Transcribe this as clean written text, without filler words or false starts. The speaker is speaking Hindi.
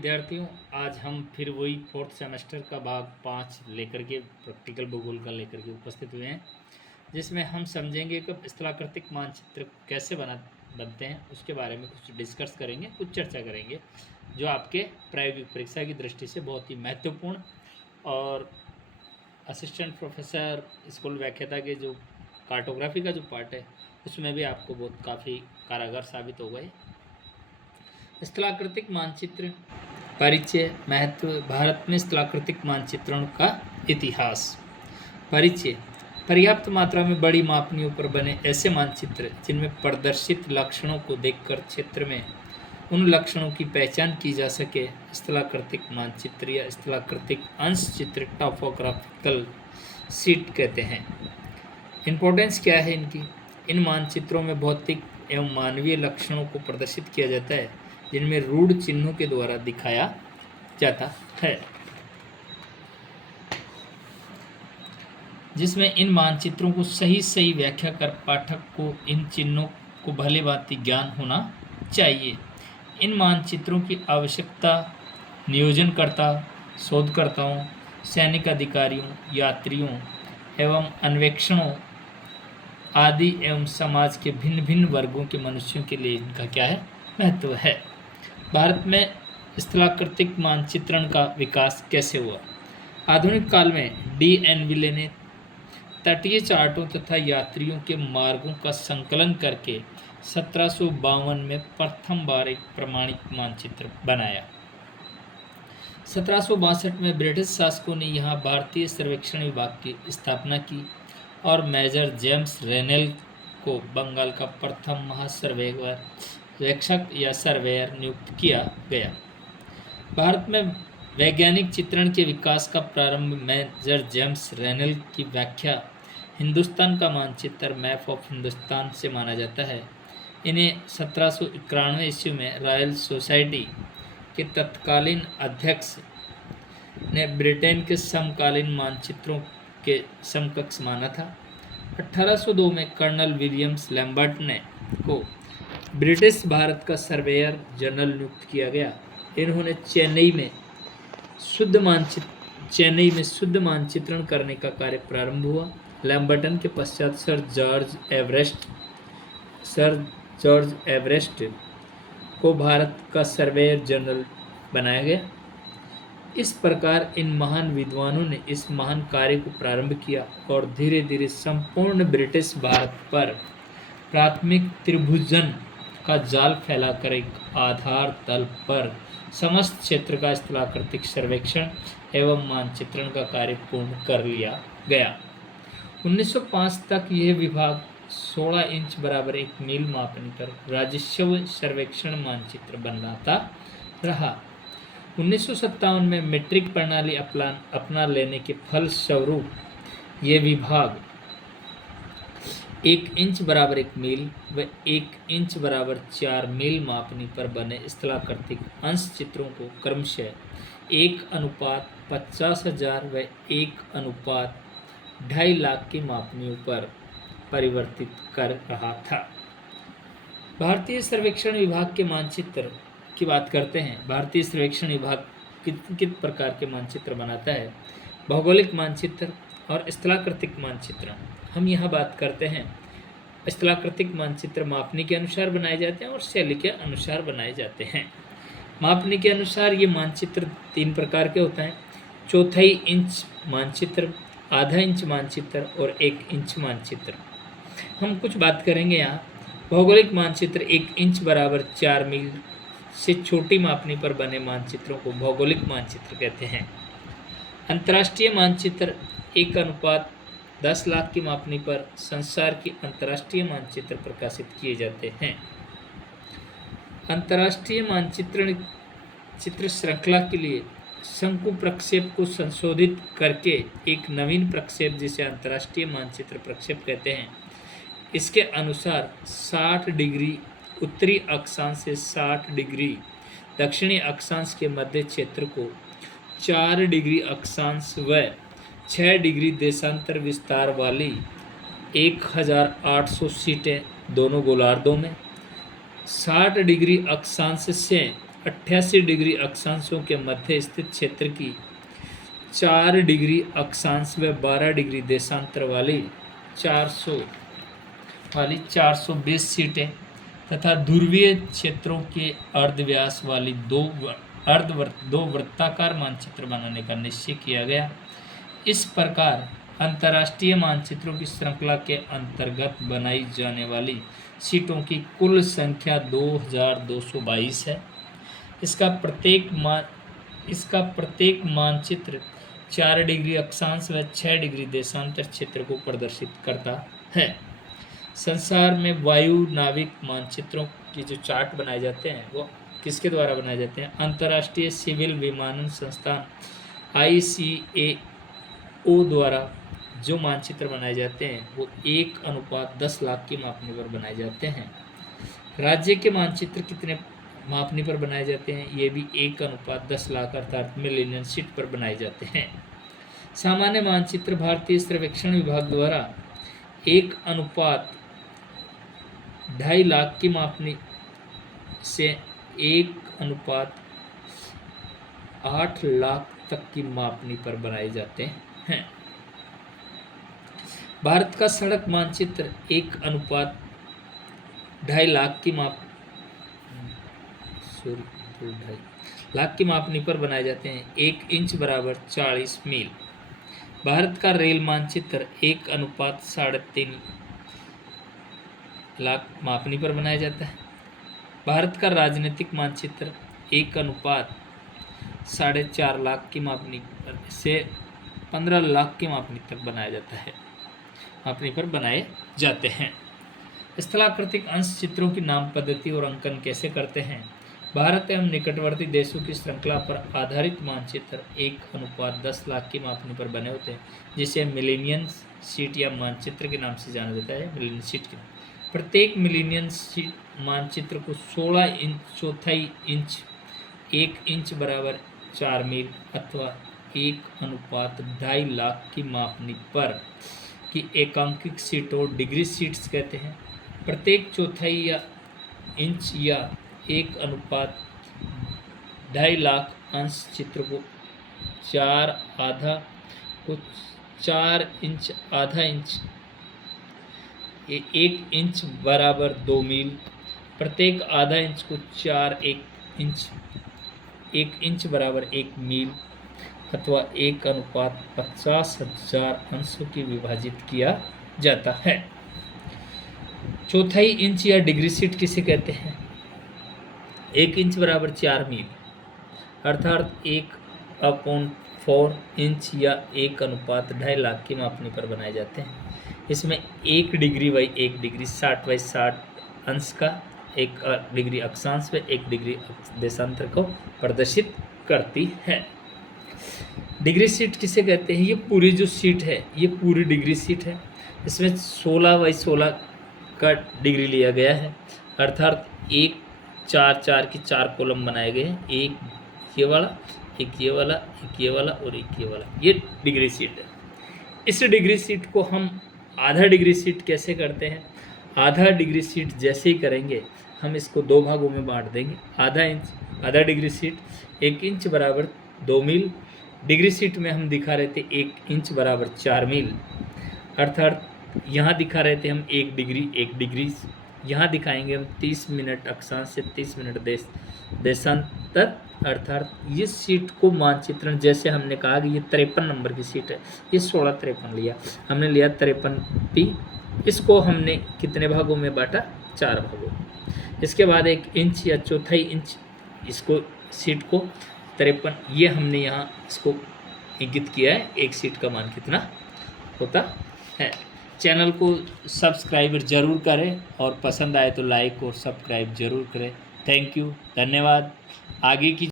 विद्यार्थियों, आज हम फिर वही फोर्थ सेमेस्टर का भाग 5 लेकर के प्रैक्टिकल भूगोल का लेकर के उपस्थित हुए हैं, जिसमें हम समझेंगे कि स्थलाकृतिक मानचित्र कैसे बनते हैं। उसके बारे में कुछ डिस्कस करेंगे, कुछ चर्चा करेंगे, जो आपके प्रायोगिक परीक्षा की दृष्टि से बहुत ही महत्वपूर्ण और असिस्टेंट प्रोफेसर स्कूल व्याख्याता के जो कार्टोग्राफी का जो पार्ट है, उसमें भी आपको बहुत काफ़ी कारगर साबित होगा। स्थलाकृतिक मानचित्र परिचय, महत्व, भारत में स्थलाकृतिक मानचित्रण का इतिहास। परिचय: पर्याप्त मात्रा में बड़ी मापनियों पर बने ऐसे मानचित्र जिनमें प्रदर्शित लक्षणों को देखकर क्षेत्र में उन लक्षणों की पहचान की जा सके स्थलाकृतिक मानचित्र या स्थलाकृतिक अंशचित्र टॉपोग्राफिकल शीट कहते हैं। इम्पोर्टेंस क्या है इनकी? इन मानचित्रों में भौतिक एवं मानवीय लक्षणों को प्रदर्शित किया जाता है जिनमें रूढ़ चिन्हों के द्वारा दिखाया जाता है, जिसमें इन मानचित्रों को सही व्याख्या कर पाठक को इन चिन्हों को भली भांति ज्ञान होना चाहिए। इन मानचित्रों की आवश्यकता नियोजनकर्ता, शोधकर्ताओं, सैनिक अधिकारियों, यात्रियों एवं अन्वेषणों आदि एवं समाज के भिन्न भिन्न वर्गों के मनुष्यों के लिए इनका क्या है? महत्व है। भारत में स्थलाकृतिक मानचित्रण का विकास कैसे हुआ? आधुनिक काल में D.N. विले ने तटीय चार्टों तथा यात्रियों के मार्गों का संकलन करके 1752 में प्रथम बार एक प्रमाणिक मानचित्र बनाया। 1762 में ब्रिटिश शासकों ने यहाँ भारतीय सर्वेक्षण विभाग की स्थापना की और मेजर जेम्स रेनेल को बंगाल का प्रथम महासर्वेक्षक या सर्वेयर नियुक्त किया गया। भारत में वैज्ञानिक चित्रण के विकास का प्रारंभ मेजर जेम्स रेनेल की व्याख्या हिंदुस्तान का मानचित्र मैप ऑफ हिंदुस्तान से माना जाता है। इन्हें 1791 ईस्वी में रॉयल सोसाइटी के तत्कालीन अध्यक्ष ने ब्रिटेन के समकालीन मानचित्रों के समकक्ष माना था। 1802 में कर्नल विलियम्स लैम्बर्ट ने को ब्रिटिश भारत का सर्वेयर जनरल नियुक्त किया गया। इन्होंने चेन्नई में शुद्ध मानचित्रण करने का कार्य प्रारंभ हुआ। लैम्बर्टन के पश्चात सर जॉर्ज एवरेस्ट को भारत का सर्वेयर जनरल बनाया गया। इस प्रकार इन महान विद्वानों ने इस महान कार्य को प्रारंभ किया और धीरे धीरे संपूर्ण ब्रिटिश भारत पर प्राथमिक त्रिभुजन का जाल फैलाकर एक आधार तल पर समस्त क्षेत्र का स्थलाकृतिक सर्वेक्षण एवं मानचित्रण का कार्य पूर्ण कर लिया गया। 1905 तक यह विभाग 16 इंच बराबर 1 मील मापने पर राजस्व सर्वेक्षण मानचित्र बनाता रहा। 1957 में मीट्रिक प्रणाली अपना लेने के फलस्वरूप ये विभाग 1 इंच बराबर 1 मील व 1 इंच बराबर 4 मील मापनी पर बने स्थलाकृतिक अंश चित्रों को क्रमशः 1:50,000 व 1:2.5 लाख की मापनियों पर परिवर्तित कर रहा था। भारतीय सर्वेक्षण विभाग के मानचित्र की बात करते हैं। भारतीय सर्वेक्षण विभाग किन प्रकार के मानचित्र बनाता है? भौगोलिक मानचित्र और स्थलाकृतिक मानचित्र। हम यहाँ बात करते हैं। स्थलाकृतिक मानचित्र मापनी के अनुसार बनाए जाते हैं और शैली के अनुसार बनाए जाते हैं। मापनी के अनुसार ये मानचित्र 3 प्रकार के होते हैं: 1/4 इंच मानचित्र, आधा इंच मानचित्र और 1 इंच मानचित्र। हम कुछ बात करेंगे यहाँ। भौगोलिक मानचित्र 1 इंच बराबर 4 मील से छोटी मापनी पर बने मानचित्रों को भौगोलिक मानचित्र कहते हैं। अंतर्राष्ट्रीय मानचित्र 1:10 लाख की मापनी पर संसार की अंतर्राष्ट्रीय मानचित्र प्रकाशित किए जाते हैं। अंतर्राष्ट्रीय चित्र श्रृंखला के लिए शंकु प्रक्षेप को संशोधित करके एक नवीन प्रक्षेप जिसे अंतर्राष्ट्रीय मानचित्र प्रक्षेप कहते हैं, इसके अनुसार 60 डिग्री उत्तरी अक्षांश से 60 डिग्री दक्षिणी अक्षांश के मध्य क्षेत्र को 4 डिग्री अक्षांश व 6 डिग्री देशांतर विस्तार वाली 1800 सीटें दोनों गोलार्धों में, 60 डिग्री अक्षांश से 88 डिग्री अक्षांशों के मध्य स्थित क्षेत्र की 4 डिग्री अक्षांश व 12 डिग्री देशांतर वाली 420 सीटें तथा ध्रुवीय क्षेत्रों के अर्धव्यास वाली दो वृत्ताकार मानचित्र बनाने का निश्चय किया गया। इस प्रकार अंतर्राष्ट्रीय मानचित्रों की श्रृंखला के अंतर्गत बनाई जाने वाली सीटों की कुल संख्या 2222 है। इसका प्रत्येक मानचित्र 4 डिग्री अक्षांश व 6 डिग्री देशांतर क्षेत्र को प्रदर्शित करता है। संसार में वायु नाविक मानचित्रों की जो चार्ट बनाए जाते हैं वो किसके द्वारा बनाए जाते हैं? अंतर्राष्ट्रीय सिविल विमानन संस्थान ICAO द्वारा जो मानचित्र बनाए जाते हैं वो 1:10 लाख की मापनी पर बनाए जाते हैं। राज्य के मानचित्र कितने मापनी पर बनाए जाते हैं? ये भी 1:10 लाख अर्थात मिलियन शीट पर बनाए जाते हैं। सामान्य मानचित्र भारतीय सर्वेक्षण विभाग द्वारा 1:2.5 लाख की मापनी से 1:8 लाख तक की मापनी पर बनाए जाते हैं। भारत का सड़क मानचित्र 1:2.5 लाख की 2.5 लाख की मापनी पर बनाए जाते हैं। 1 इंच बराबर 40 मील। भारत का रेल मानचित्र 1:3.5 लाख मापनी पर बनाया जाता है। भारत का राजनीतिक मानचित्र 1:4.5 लाख की मापनी से 15 लाख की मापनी तक बनाया जाता है, मापनी पर बनाए जाते हैं। स्थलाकृतिक अंश चित्रों की नाम पद्धति और अंकन कैसे करते हैं? भारत एवं निकटवर्ती देशों की श्रृंखला पर आधारित मानचित्र 1:10 लाख की मापनी पर बने होते हैं, जिसे मिलेनियन शीट या मानचित्र के नाम से जाना जाता है। मिलेनियन शीट के प्रत्येक मिलेनियन शीट मानचित्र को 16 इंच 1/4 इंच 1 इंच बराबर 4 मील अथवा 1:2.5 लाख की मापनी पर की एकांकिक शीटों डिग्री शीट्स कहते हैं। प्रत्येक 1/4 या इंच या 1:2.5 लाख अंश चित्र को 4 इंच आधा इंच 1 इंच बराबर 2 मील। प्रत्येक आधा इंच को 1 इंच बराबर 1 मील अथवा 1:50,000 अंशों की विभाजित किया जाता है। 1/4 इंच या डिग्री शीट किसे कहते हैं? 1 इंच बराबर 4 मील अर्थात 1/4 इंच या 1:2.5 लाख की मापनी पर बनाए जाते हैं। इसमें 1 डिग्री बाई 1 डिग्री 60/60 अंश का 1 डिग्री अक्षांश व 1 डिग्री देशांतर को प्रदर्शित करती है। डिग्री शीट किसे कहते हैं? ये पूरी जो शीट है ये पूरी डिग्री शीट है। इसमें 16/16 का डिग्री लिया गया है अर्थात 1 4 की 4 कॉलम बनाए गए हैं। एक ये वाला, एक ये वाला, एक ये वाला और एक ये वाला, ये डिग्री शीट है। इस डिग्री शीट को हम आधा डिग्री शीट कैसे करते हैं? आधा डिग्री शीट जैसे ही करेंगे हम इसको 2 भागों में बांट देंगे। आधा डिग्री शीट 1 इंच बराबर 2 मील। डिग्री शीट में हम दिखा रहे थे 1 इंच बराबर 4 मील अर्थात यहाँ दिखा रहे थे हम 1 डिग्री। यहाँ दिखाएंगे हम 30 मिनट अक्षांश से 30 मिनट देशांतर अर्थात ये शीट को मानचित्रण, जैसे हमने कहा कि ये 53 नंबर की शीट है, ये 16-53 लिया हमने, लिया 53P। इसको हमने कितने भागों में बांटा? 4 भागों। इसके बाद 1 इंच या 1/4 इंच इसको शीट को 53, ये हमने यहाँ इसको इंगित किया है एक शीट का मान कितना होता है। चैनल को सब्सक्राइब जरूर करें और पसंद आए तो लाइक और सब्सक्राइब जरूर करें। थैंक यू, धन्यवाद। आगे की